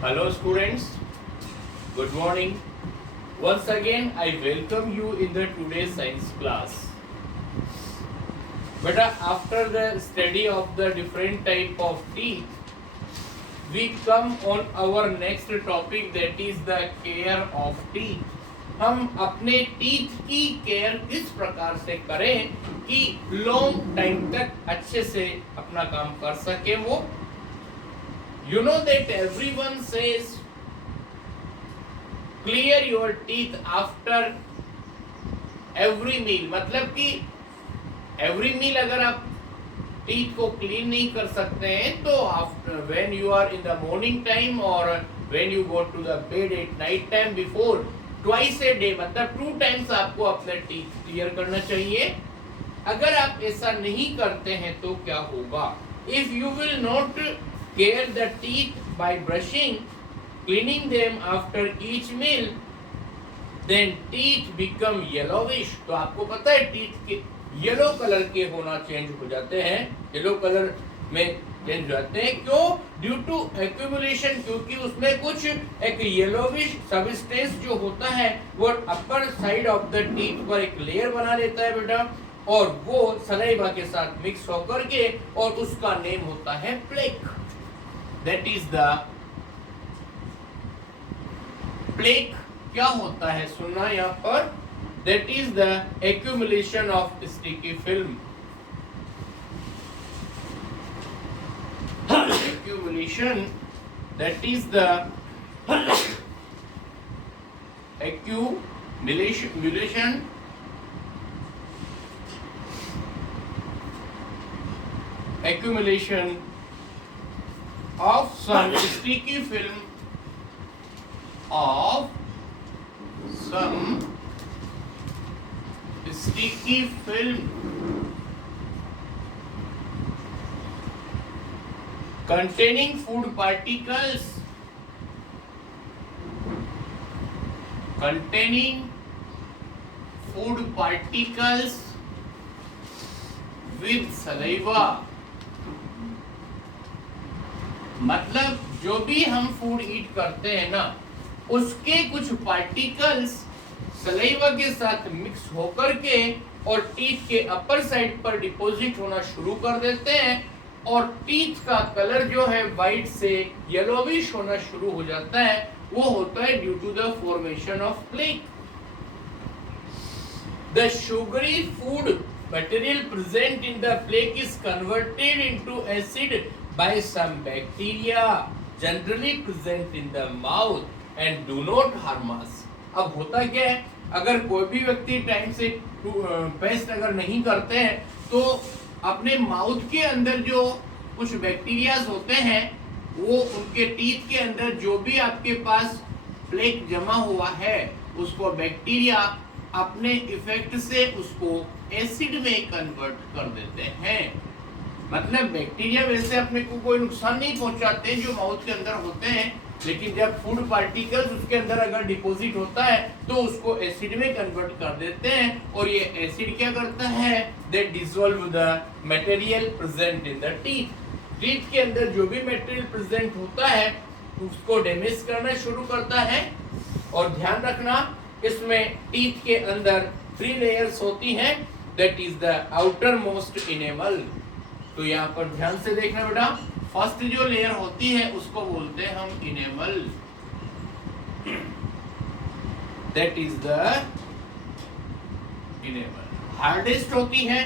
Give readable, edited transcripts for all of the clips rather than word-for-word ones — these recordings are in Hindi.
Hello students, good morning. Once again I welcome you in the today's science class. But after the study of the different type of teeth, we come on our next topic, that is the care of teeth. हम अपने टीथ की केयर किस प्रकार से करें कि लॉन्ग टाइम तक अच्छे से अपना काम कर सके वो. You know that everyone says clear your teeth after every meal. मतलब कि every meal अगर आप टीथ को क्लीन नहीं कर सकते हैं तो after when you are in the morning time or when you go to the bed at night time before twice a day, मतलब 2 times आपको अपने टीथ क्लियर करना चाहिए. अगर आप ऐसा नहीं करते हैं तो क्या होगा? If you will not care the teeth by brushing, cleaning them after each meal, then teeth become yellowish. तो आपको पता है टीथ के येलो कलर के होना चेंज हो जाते हैं, येलो कलर में चेंज हो जाते हैं. क्यों? ड्यू टू एक्यूमुलेशन, क्योंकि उसमें कुछ एक येलोविश सब्सटेंस जो होता है वो upper side of the teeth पर एक लेयर बना लेता है बेटा, और वो सलाइवा के साथ मिक्स होकर के और उसका नेम होता है plaque. That is the plaque. क्या होता है सुनना यहाँ पर. That is the accumulation of sticky film. Accumulation, that is the accumulation of some sticky film containing food particles with saliva. मतलब जो भी हम फूड ईट करते हैं ना, उसके कुछ पार्टिकल्स सलाइवा के साथ मिक्स होकर के और टीथ के अपर साइड पर डिपॉजिट होना शुरू कर देते हैं और टीथ का कलर जो है व्हाइट से येलोविश होना शुरू हो जाता है. वो होता है due to the formation of plaque. The sugary food material present in the plaque is converted into acid by some bacteria generally present in the mouth and do not harm us. अब होता क्या है, अगर कोई भी व्यक्ति टाइम से पेस्ट अगर नहीं करते हैं तो अपने माउथ के अंदर जो कुछ बैक्टीरियाज होते हैं वो उनके टीथ के अंदर जो भी आपके पास प्लेक जमा हुआ है उसको बैक्टीरिया अपने इफेक्ट से उसको एसिड में कन्वर्ट कर देते हैं. मतलब बैक्टीरिया वैसे अपने को कोई नुकसान नहीं पहुंचाते जो माउथ के अंदर होते हैं, लेकिन जब फूड पार्टिकल्स उसके अंदर अगर डिपॉजिट होता है तो उसको एसिड में कन्वर्ट कर देते हैं और ये एसिड क्या करता है, they dissolve the material present in the teeth. Teeth के अंदर जो भी मटेरियल प्रेजेंट होता है उसको डैमेज करना शुरू करता है. और ध्यान रखना इसमें टीथ के अंदर 3 लेयर्स होती हैं, that is the outer most enamel. तो यहाँ पर ध्यान से देखना बेटा, फर्स्ट जो लेयर होती है उसको बोलते हैं हम enamel. That is the enamel. Hardest होती है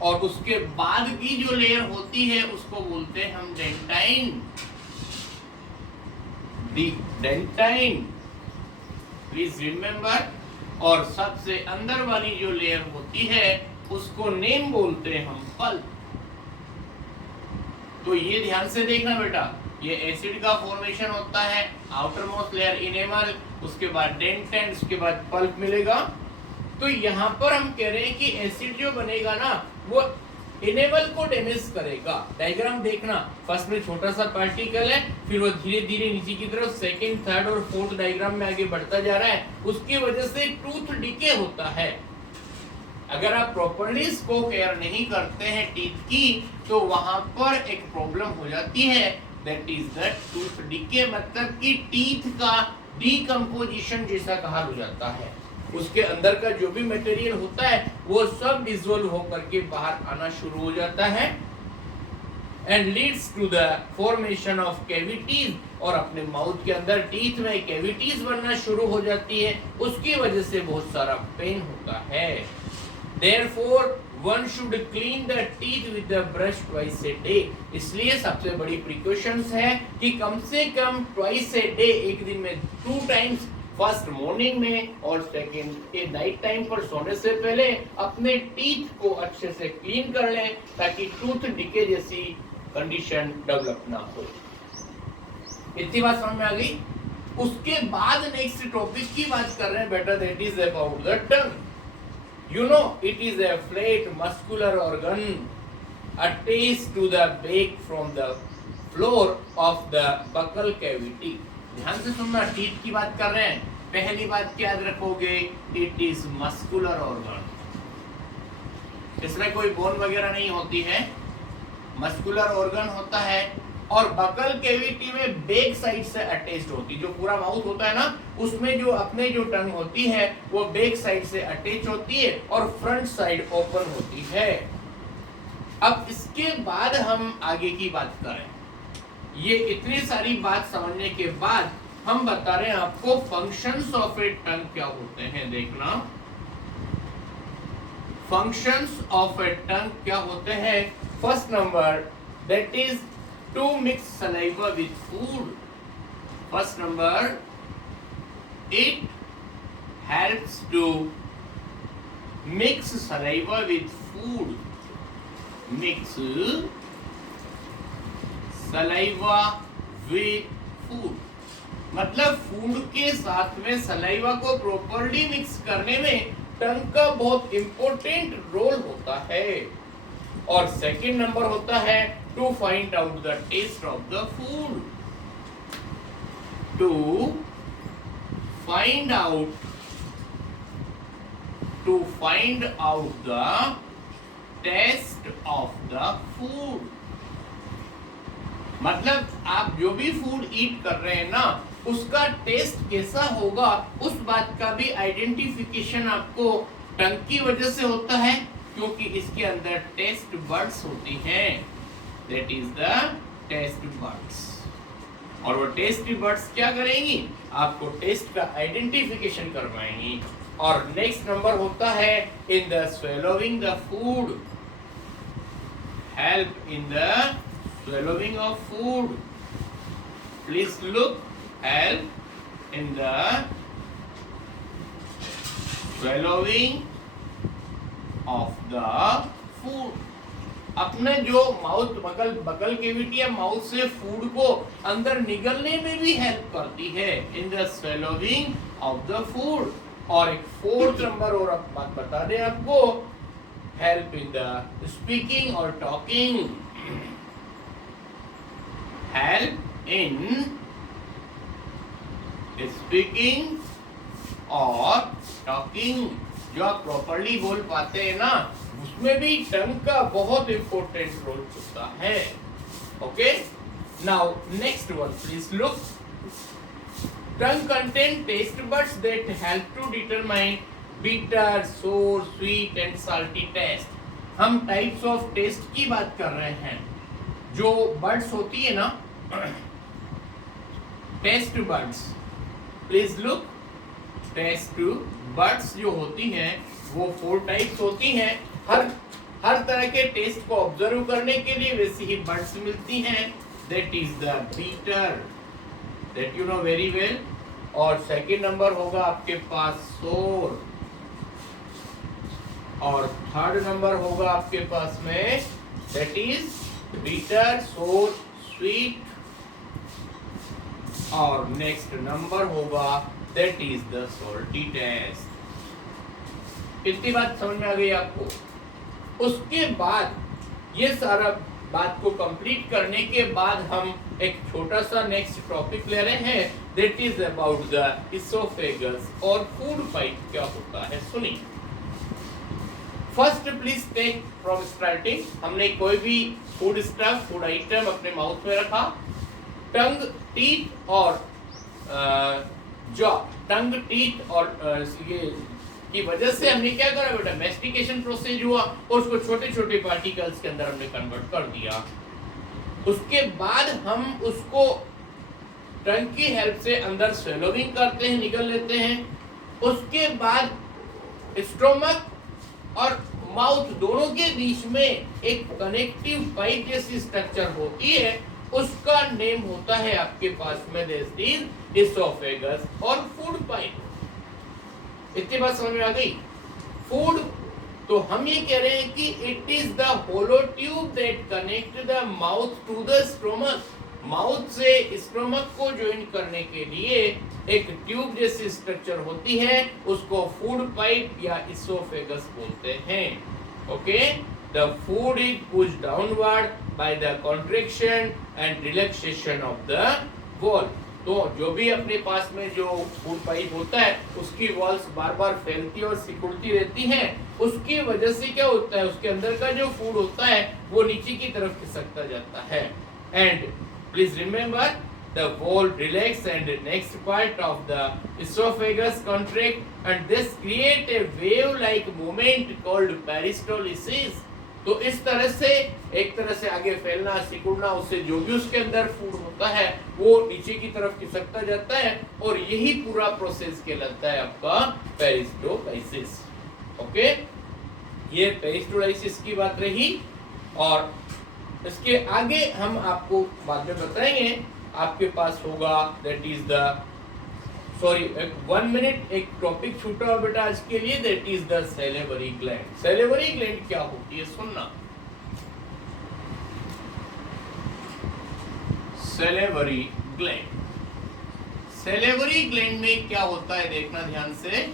और उसके बाद की जो लेयर होती है उसको बोलते हैं हम डेंटाइन. Dentine please remember. और सबसे अंदर वाली जो लेयर होती है उसको नेम बोलते हैं हम पल्प. तो ये ध्यान से देखना बेटा, ये एसिड का फॉर्मेशन होता है, आउटर मोस्ट लेयर इनेमल, उसके बाद डेंटाइन, उसके बाद पल्प मिलेगा. तो यहाँ पर हम कह रहे हैं कि एसिड जो बनेगा ना वो इनेमल को डैमेज करेगा. डायग्राम देखना, फर्स्ट में छोटा सा पार्टिकल है, फिर वो धीरे धीरे नीचे की तरफ सेकंड, थर्ड और फोर्थ डायग्राम में आगे बढ़ता जा रहा है. उसकी वजह से टूथ डिके होता है. अगर आप प्रॉपर्ली इसको केयर नहीं करते हैं टीथ की तो वहां पर एक प्रॉब्लम हो जाती है that is the tooth decay, मतलब कि टीथ का डीकम्पोजिशन जैसा कहा जाता है। उसके अंदर का जो भी मटेरियल होता है वो सब डिसॉल्व होकर के बाहर आना शुरू हो जाता है and leads to the formation of cavities, और अपने माउथ के अंदर टीथ में कैविटीज बनना शुरू हो जाती है, उसकी वजह से बहुत सारा पेन होता है। Therefore, one should clean the teeth with the brush twice a day. इसलिए सबसे बड़ी प्रिकॉशंस है कि कम से कम twice a day, एक दिन में 2 टाइम्स, फर्स्ट मॉर्निंग में और सेकंड ए नाइट टाइम पर सोने से पहले अपने टीथ को अच्छे से क्लीन कर लें ताकि टूथ डिके जैसी कंडीशन डेवलप ना हो। इतनी बात समझ में आ गई। उसके बाद नेक्स्ट टॉपिक की बात कर रहे हैं बेटा, that is about the tongue. You know, it is a flat muscular organ attached to the back from the floor of the buccal cavity. ध्यान से सुनना, टीथ की बात कर रहे हैं। पहली बात क्या याद रखोगे, it is muscular organ। इसमें कोई बोन वगैरह नहीं होती है, मस्कुलर ऑर्गन होता है और बकल कैविटी में बैक साइड से अटैच्ड होती है। जो पूरा माउथ होता है ना, उसमें जो अपने जो टंग होती है वो बैक साइड से अटैच होती है और फ्रंट साइड ओपन होती है। अब इसके बाद हम आगे की बात करें। ये इतनी सारी बात समझने के बाद हम बता रहे हैं आपको फंक्शंस ऑफ ए टंग क्या होते हैं। देखना, फंक्शंस ऑफ ए टंग क्या होते हैं। First number, that is to mix saliva with food. First number, it helps to mix saliva with food. Mix saliva with food, मतलब फूड के साथ में सलाइवा को प्रॉपरली मिक्स करने में टंग का बहुत इंपॉर्टेंट रोल होता है। और सेकंड नंबर होता है to find out the taste of the food. To find out the taste of the food. मतलब आप जो भी फूड ईट कर रहे हैं ना, उसका टेस्ट कैसा होगा, उस बात का भी आइडेंटिफिकेशन आपको टंग की वजह से होता है, क्योंकि इसके अंदर टेस्ट बड्स होती हैं। That is the taste buds. और वो टेस्ट बड्स क्या करेंगी, आपको टेस्ट का आइडेंटिफिकेशन करवाएंगी। और नेक्स्ट नंबर होता है in the swallowing the food, help in the swallowing of food. Please look, help in the swallowing of the food. अपने जो माउथ बकल कैविटी या माउथ से फूड को अंदर निगलने में भी हेल्प करती है in the swallowing of the food. और एक फोर्थ नंबर और बात बता दें आपको, हेल्प इन द स्पीकिंग और टॉकिंग। हेल्प इन स्पीकिंग और टॉकिंग। जो आप प्रॉपर्ली बोल पाते हैं ना, उसमें भी टंग का बहुत इंपॉर्टेंट रोल होता है। Okay, now next one please look. Tongue contain taste buds that help to determine bitter, sour, sweet and salty taste. हम टाइप्स ऑफ टेस्ट की बात कर रहे हैं। जो बड्स होती है ना, taste buds, please look. Taste buds जो होती हैं वो 4 टाइप्स होती हैं। हर तरह के टेस्ट को ऑब्जर्व करने के लिए वैसी ही बड्स मिलती हैं। That is the bitter, that you know very well. और सेकंड नंबर होगा आपके पास सोर, और थर्ड नंबर होगा आपके पास में that is bitter, sour, sweet, और नेक्स्ट नंबर होगा that is the salty taste. इतनी बात समझ में आ गई आपको। उसके बाद ये सारा बात को कंप्लीट करने के बाद हम एक छोटा सा नेक्स्ट टॉपिक ले रहे हैं, that is about the oesophagus और फूड पाइप क्या होता है। सुनिए, first please take from starting. हमने कोई भी फूड स्टफ, फूड आइटम अपने माउथ में रखा, टंग, टीथ और जॉ, टंग, टीथ और ये की वजह से हमने क्या करा बेटा, मैस्टिकेशन प्रोसेस हुआ और उसको छोटे छोटे पार्टिकल्स के अंदर हमने कन्वर्ट कर दिया। उसके बाद हम उसको टंग की हेल्प से अंदर स्वेलोविंग करते हैं, निकल लेते हैं। उसके बाद स्टोमक और माउथ दोनों के बीच में एक कनेक्टिव पाइप जैसी स्ट्रक्चर होती है, उसका नेम होता है आपके पास में इसोफेगस और फूड पाइप। इतनी बात समझ में आ गई? फूड, तो हम ये कह रहे हैं कि it is the hollow tube that connect the mouth to the stomach. Mouth से स्टोमक को ज्वाइन करने के लिए एक ट्यूब जैसी स्ट्रक्चर होती है, उसको फूड पाइप या इसोफेगस बोलते हैं। Okay, the food is pushed downward by the contraction and relaxation of the wall. तो जो भी अपने पास में जो फूड पाइप होता है उसकी वॉल्स बार बार फैलती और सिकुड़ती रहती हैं, उसकी वजह से क्या होता है, उसके अंदर का जो फूड होता है वो नीचे की तरफ खिसकता जाता है। And please remember, the wall relax and the next part of the esophagus contract and this create a wave like movement called peristalsis। तो इस तरह से एक तरह से आगे फैलना, सिकुड़ना, उससे जो भी उसके अंदर फूड होता है वो नीचे की तरफ खिसकता जाता है और यही पूरा प्रोसेस कहलाता है आपका पेरिस्टोलाइसिस। ओके, ये पेरिस्टोलाइसिस की बात रही और इसके आगे हम आपको बाद में बताएंगे। आपके पास होगा that is the sorry 1 minute एक टॉपिक छूटा और बेटा आज के लिए, that is the salivary gland. Salivary gland क्या होती है सुनना। सैलिवरी ग्लैंड, सैलिवरी ग्लैंड में क्या होता है देखना ध्यान से।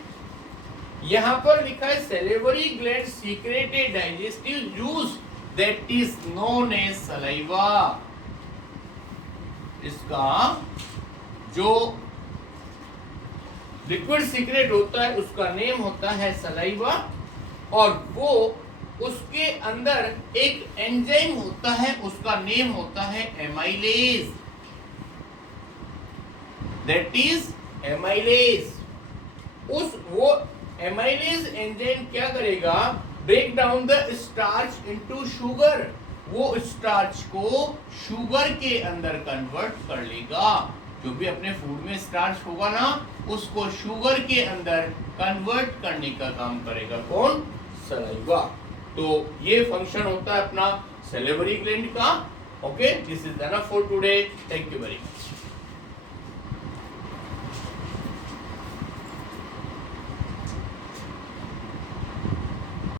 यहां पर लिखा है salivary gland secret A digestive juice that is known as saliva। इसका जो लिक्विड सीक्रेट होता है उसका नेम होता है सलाइवा और वो उसके अंदर एक एंजाइम होता है उसका नेम होता है एमाइलेज, दैट इज एमाइलेज। वो एमाइलेज एंजाइम क्या करेगा, break down the starch into sugar. वो स्टार्च को शुगर के अंदर कन्वर्ट कर लेगा। जो भी अपने फूड में स्टार्च होगा ना उसको शुगर के अंदर कन्वर्ट करने का काम करेगा कौन, सलाइवा। तो ये फंक्शन होता है अपना सैलिवरी ग्लैंड का। Okay, this is enough for today, thank you very much.